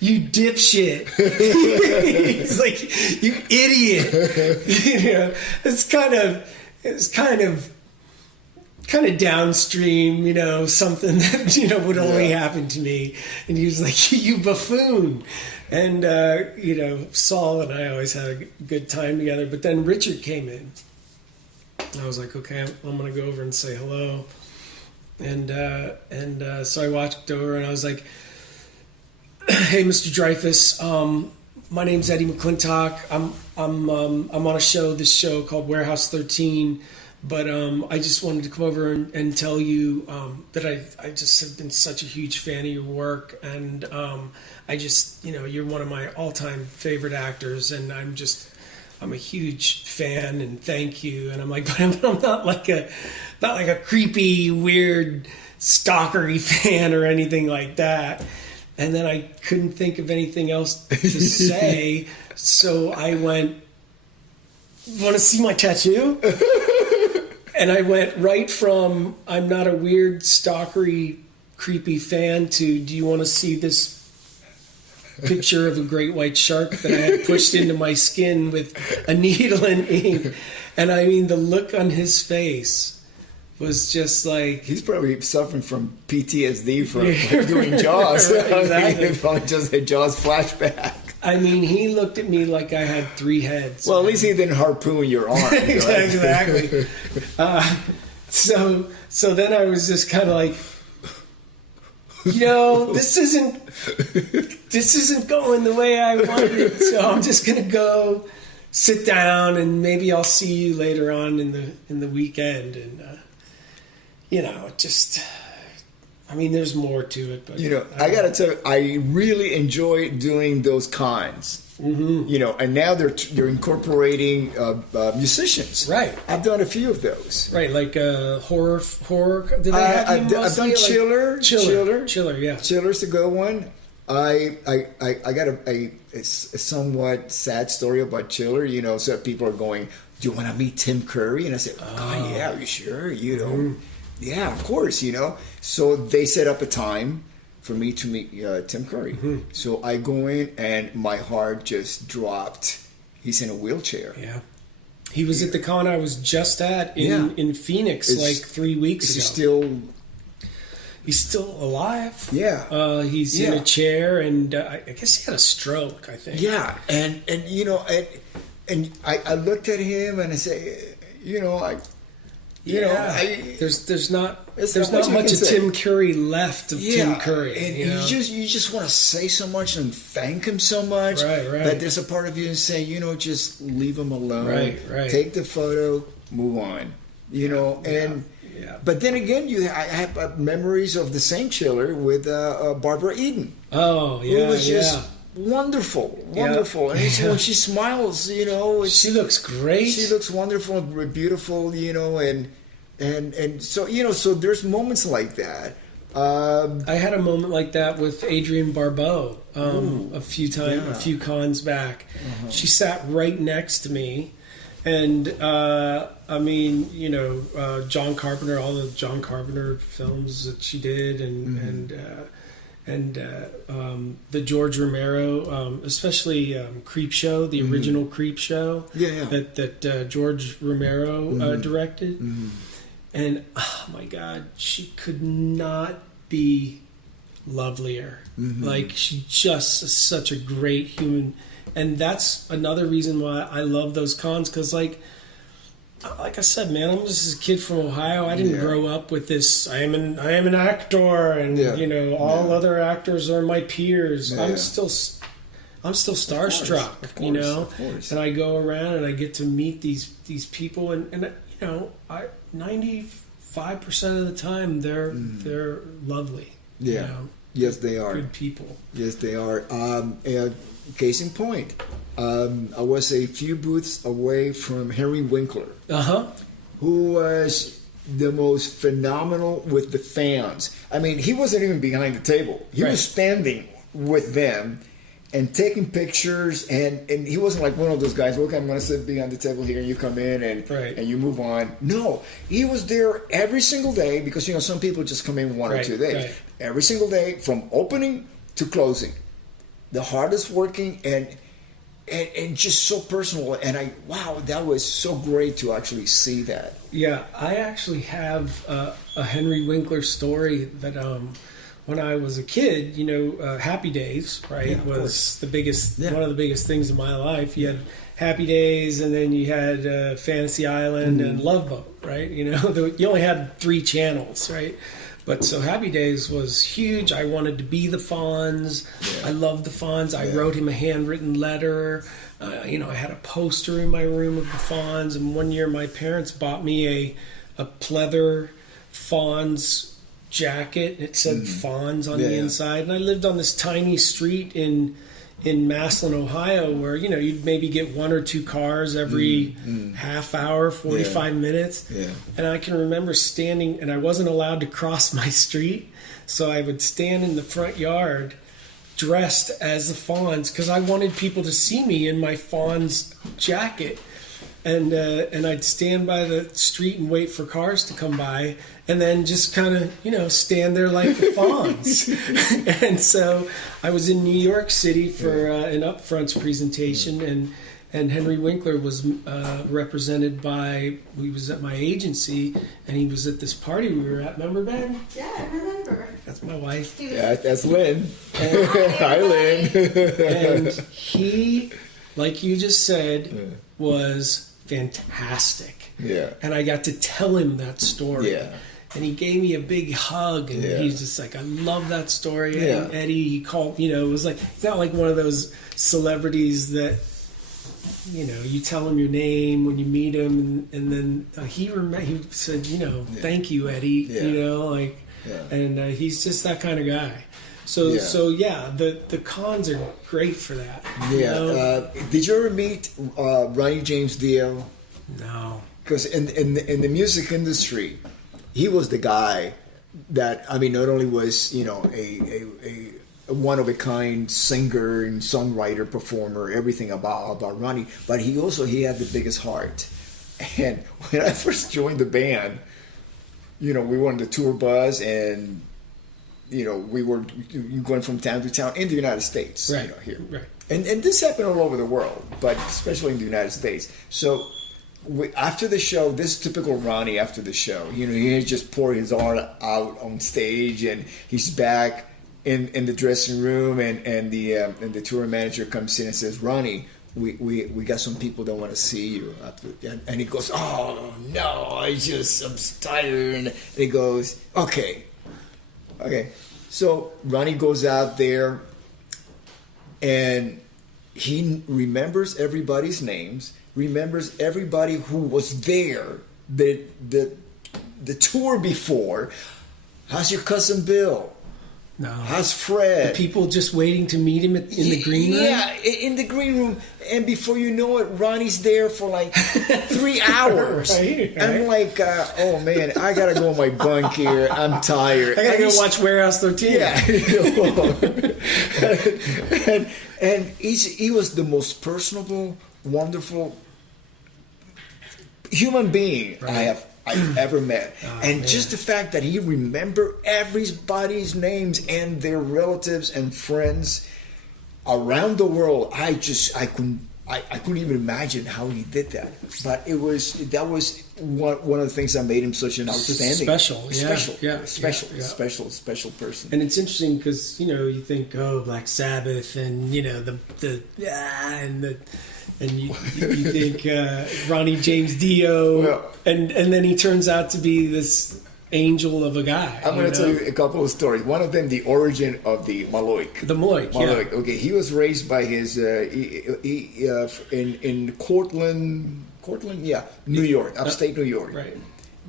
you dipshit. He's like, you idiot. You know, it's kind of downstream, you know, something that, you know, would only happen to me. And he was like, you buffoon. And, you know, Saul and I always had a good time together. But then Richard came in. I was like, okay, I'm going to go over and say hello. And so I walked over and I was like, hey, Mr. Dreyfus, my name's Eddie McClintock. I'm on a show, this show called Warehouse 13. But I just wanted to come over and tell you that I just have been such a huge fan of your work. And I just, you know, you're one of my all-time favorite actors. And I'm a huge fan, and thank you. And I'm like, but I'm not like a creepy, weird, stalkery fan or anything like that. And then I couldn't think of anything else to say, so I went, want to see my tattoo? And I went right from, I'm not a weird, stalkery, creepy fan, to, do you want to see this picture of a great white shark that I had pushed into my skin with a needle and ink? And I mean, the look on his face was just like... He's probably suffering from PTSD from doing Jaws. Right, exactly. Probably just a Jaws flashback. I mean, he looked at me like I had 3 heads. Well, at least he didn't harpoon your arm. Right? Exactly. So then I was just kind of like, you know, this isn't going the way I wanted it. So I'm just gonna go sit down, and maybe I'll see you later on in the weekend. And you know, just, I mean, there's more to it, but you know, I gotta tell you, I really enjoy doing those cons. Mm-hmm. You know, and now they're incorporating musicians. Right. I've done a few of those. Right, like horror. Did they have I've done Chiller. Yeah. Chiller's a good one. I got a somewhat sad story about Chiller. You know, so people are going, do you want to meet Tim Curry? And I said, oh yeah, are you sure? You know, yeah, of course. You know, so they set up a time for me to meet Tim Curry. Mm-hmm. So I go in, and my heart just dropped. He's in a wheelchair. Yeah. He was at the con I was just at in Phoenix like 3 weeks ago. He's still alive. Yeah. He's in a chair, and I guess he had a stroke, I think. Yeah. And you know, and I looked at him and I say, you know, there's not much of Tim Curry left of Tim Curry. And you just want to say so much and thank him so much. Right. But there's a part of you that say, you know, just leave him alone. Right. Take the photo, move on. You know, and but then again, I have memories of the same Chiller with Barbara Eden. Oh yeah, who was just wonderful. And when she smiles, you know, she looks great. She looks wonderful and beautiful, you know, and so, you know, so there's moments like that. I had a moment like that with Adrienne Barbeau a few cons back. Uh-huh. She sat right next to me, and I mean, you know, John Carpenter, all the John Carpenter films that she did, and the George Romero, especially Creepshow, the original Creepshow, that George Romero directed. Mm-hmm. And oh my God, she could not be lovelier. Mm-hmm. Like, she just is such a great human, and that's another reason why I love those cons. Because like I said, man, I'm just a kid from Ohio. I didn't grow up with this. I am an actor, and you know, all other actors are my peers. Yeah. I'm still starstruck, of course, you know. And I go around and I get to meet these people, and you know, 95% of the time they're lovely. Yeah. You know? Yes, they are. Good people. Yes, they are. Case in point, I was a few booths away from Henry Winkler, who was the most phenomenal with the fans. I mean, he wasn't even behind the table. He was standing with them and taking pictures, and he wasn't like one of those guys, okay, I'm going to sit behind the table here, and you come in and you move on. No, he was there every single day, because, you know, some people just come in 1 or 2 days. Right. Every single day, from opening to closing. the hardest working, and just so personal. And wow, that was so great to actually see that. Yeah, I actually have a Henry Winkler story that when I was a kid, Happy Days, right, was the biggest, one of the biggest things in my life. You had Happy Days, and then you had Fantasy Island and Love Boat, right? You only had 3 channels, right? But so Happy Days was huge. I wanted to be the Fonz. Yeah. I loved the Fonz. I wrote him a handwritten letter. I had a poster in my room of the Fonz. And one year my parents bought me a pleather Fonz jacket. It said Fonz on the inside. And I lived on this tiny street in Maslin, Ohio, where, you'd maybe get 1 or 2 cars every half hour, 45 minutes. Yeah. And I can remember standing, and I wasn't allowed to cross my street, so I would stand in the front yard dressed as the Fonz because I wanted people to see me in my Fonz jacket. And I'd stand by the street and wait for cars to come by, and then just kind of, stand there like the Fonz. And so I was in New York City for an Upfronts presentation, and Henry Winkler was represented by, he was at my agency, and he was at this party we were at. Remember, Ben? Yeah, I remember. That's my wife. Yeah, that's Lynn. Hi, Lynn. And he, like you just said, was fantastic. Yeah. And I got to tell him that story. Yeah. And he gave me a big hug, and he's just like, I love that story. Yeah. And Eddie, he called, it was like, it's not like one of those celebrities that, you tell him your name when you meet him, and then he said, thank you, Eddie, and he's just that kind of guy. So the cons are great for that. Yeah. Did you ever meet Ronnie James Dio? No. Because in the music industry, he was the guy that, not only was a one of a kind singer and songwriter, performer, everything about Ronnie, but he had the biggest heart. And when I first joined the band, we were on the tour bus, and we were going from town to town in the United States, right, here. Right. And this happened all over the world, but especially in the United States. So after the show, this typical Ronnie after the show, he had just poured his heart out on stage, and he's back in the dressing room, and the tour manager comes in and says, Ronnie, we got some people that want to see you. And he goes, oh, no, I'm tired. And he goes, okay. So Ronnie goes out there, and he remembers everybody's names, remembers everybody who was there the tour before. How's your cousin Bill? No. How's Fred? The people just waiting to meet him in the green room? Yeah, in the green room. And before you know it, Ronnie's there for like 3 hours. Right. I'm like, oh man, I gotta go on my bunk here. I'm tired. I gotta go watch Warehouse 13. Yeah. and he was the most personable, wonderful human being I've ever met. And man, just the fact that he remembered everybody's names and their relatives and friends around the world, I couldn't even imagine how he did that. But that was one of the things that made him such an outstanding, special person. And it's interesting because you think, Black Sabbath, and and you think Ronnie James Dio, and then he turns out to be this angel of a guy. I'm going to tell you a couple of stories. One of them, the origin of the Maloik. The Maloik, yeah. Okay, he was raised by his in Cortland, New York, upstate New York. Right.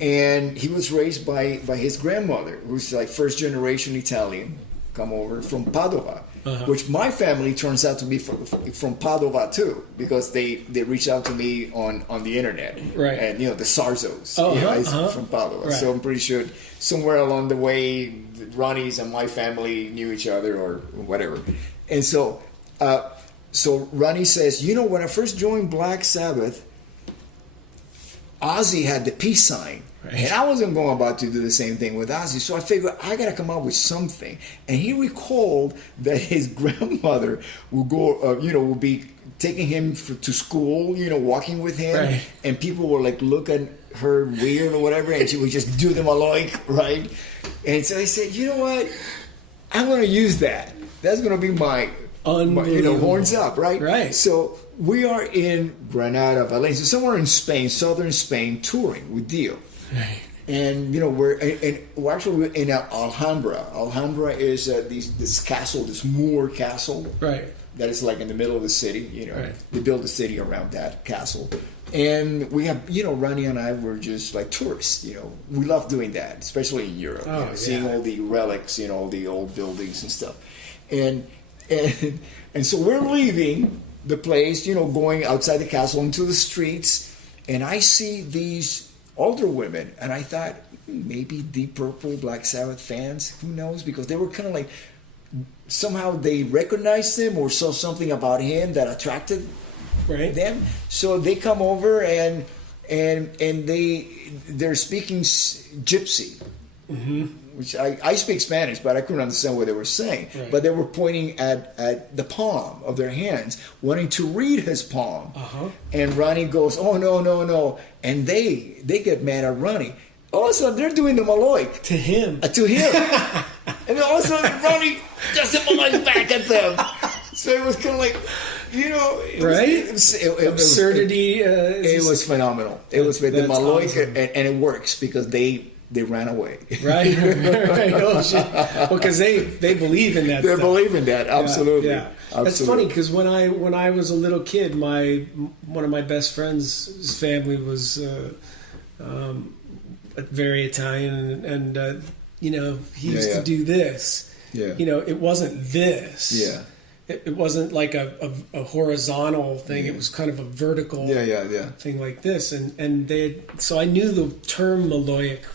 And he was raised by his grandmother, who's like first generation Italian, come over from Padova. Which my family turns out to be from Padova too, because they reached out to me on the internet, right? And the Sarzos, from Padova. Right. So I'm pretty sure somewhere along the way, Ronnie's and my family knew each other or whatever. And so Ronnie says, when I first joined Black Sabbath, Ozzy had the peace sign. Right. And I wasn't going about to do the same thing with Ozzy, so I figured I got to come up with something. And he recalled that his grandmother would go, would be taking him to school, walking with him, right. and people were like look at her weird or whatever, and she would just do them alike, right? And so I said, you know what? I'm going to use that. That's going to be my horns up, right? Right. So we are in Granada, Valencia, somewhere in Spain, southern Spain, touring with Dio. Right. And we're actually in Alhambra. Alhambra is this castle, this Moor castle, right? That is like in the middle of the city. Right. They built a city around that castle, and we have Ronnie and I were just like tourists. We love doing that, especially in Europe. Seeing all the relics, all the old buildings and stuff, and so we're leaving the place, going outside the castle into the streets, and I see these older women, and I thought maybe Deep Purple, Black Sabbath fans, who knows, because they were kind of like, somehow they recognized him or saw something about him that attracted them. So they come over and they're speaking Gypsy, which I speak Spanish, but I couldn't understand what they were saying. Right. But they were pointing at the palm of their hands, wanting to read his palm. And Ronnie goes, "Oh no!" And they get mad at Ronnie. All of a sudden, they're doing the Maloik to him. And then all of a sudden, Ronnie does the Maloik back at them. So it was kind of like, absurdity. It was phenomenal. It was the Maloik, awesome. And it works because they ran away. Right. Oh shit! Well, because they believe in that. They believe in that. Absolutely. Yeah. That's funny because when I was a little kid, one of my best friends' family was very Italian, and he used to do this. Yeah. It wasn't this. Yeah. It wasn't like a horizontal thing. Yeah. It was kind of a vertical thing like this. So I knew the term Maloic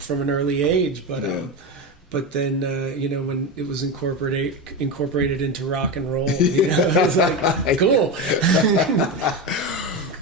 from an early age, but then when it was incorporated into rock and roll, it was like cool.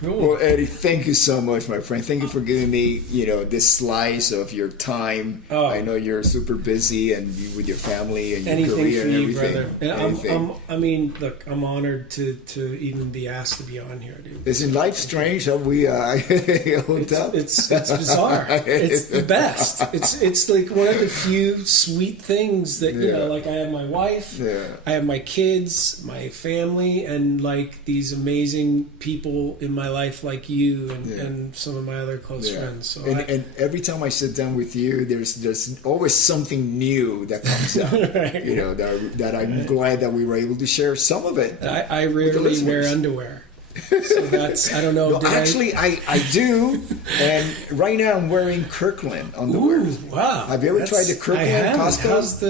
Cool. Well, Eddie, thank you so much, my friend. Thank you for giving me, this slice of your time. Oh. I know you're super busy and you with your family and your Anything career for and you, everything. brother. Look, I'm honored to even be asked to be on here, dude. Isn't life strange? Have we hooked up? It's bizarre. It's the best. It's like one of the few sweet things that like I have my wife, I have my kids, my family, and like these amazing people in my life like you and some of my other close friends. So and every time I sit down with you, there's always something new that comes out. That I'm glad that we were able to share some of it. I rarely wear underwear. So that's, I don't know. No, I do, and right now I'm wearing Kirkland underwear. Ooh, wow! Have you ever tried the Kirkland Costco? How's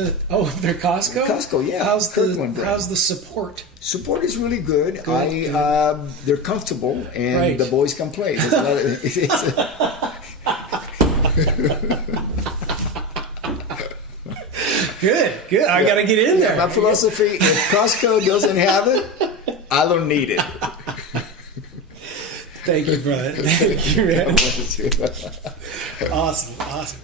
they're Costco? Costco, yeah. How's Kirkland brand. How's the support? Support is really good. They're comfortable, and the boys can play. Good. I gotta get in there. My philosophy: if Costco doesn't have it, I don't need it. Thank you, brother. Thank you, man. Awesome.